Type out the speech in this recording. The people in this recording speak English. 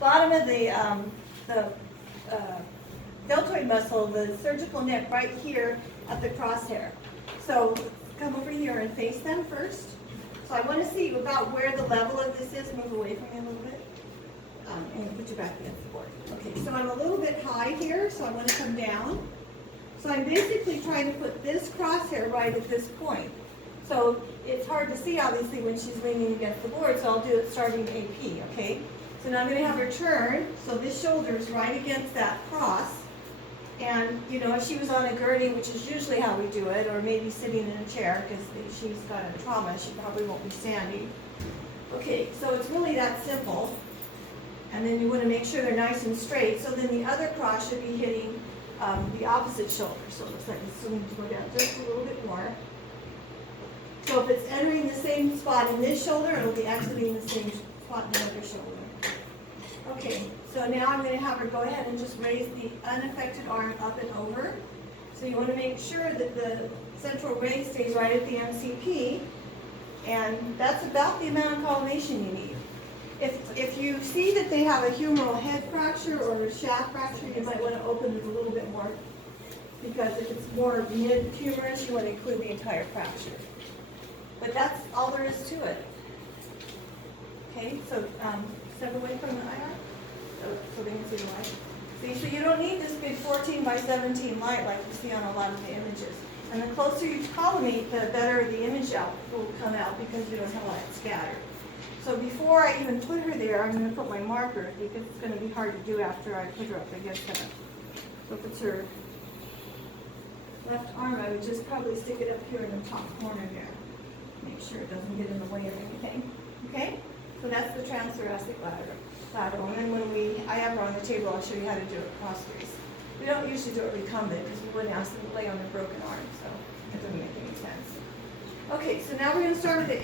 bottom of the deltoid muscle, the surgical neck right here at the crosshair. So come over here and face them first. So I want to see about where the level of this is. Move away from me a little bit. And put your back against the board. Okay, so I'm a little bit high here, so I want to come down. So I'm basically trying to put this crosshair right at this point. So it's hard to see, obviously, when she's leaning against the board, so I'll do it starting AP, okay? So now I'm going to have her turn, so this shoulder is right against that cross. And, you know, if she was on a gurney, which is usually how we do it, or maybe sitting in a chair because she's got a trauma, she probably won't be standing. Okay, so it's really that simple. And then you want to make sure they're nice and straight, so then the other cross should be hitting the opposite shoulder. So it looks like it's going to go down just a little bit more. So if it's entering the same spot in this shoulder, it'll be exiting the same spot in the other shoulder. Okay, so now I'm going to have her go ahead and just raise the unaffected arm up and over. So you want to make sure that the central raise stays right at the MCP, and that's about the amount of collimation you need. If you see that they have a humeral head fracture or a shaft fracture, you might want to open it a little bit more, because if it's more mid-humerus, you want to include the entire fracture. But that's all there is to it. Okay, so step away from the IR so they can see the light. See, so you don't need this big 14 by 17 light like you see on a lot of the images. And the closer you collimate, the better the image out will come out, because you don't have light scattered. So before I even put her there, I'm going to put my marker, because it's going to be hard to do after I put her up against her. So if it's her left arm, I would just probably stick it up here in the top corner there. Make sure it doesn't get in the way of anything. Okay? So that's the transthoracic lateral. And then when I have her on the table, I'll show you how to do it cross-face. We don't usually do it recumbent, because we wouldn't ask them to lay on their broken arm, so it doesn't make any sense. Okay, so now we're going to start with the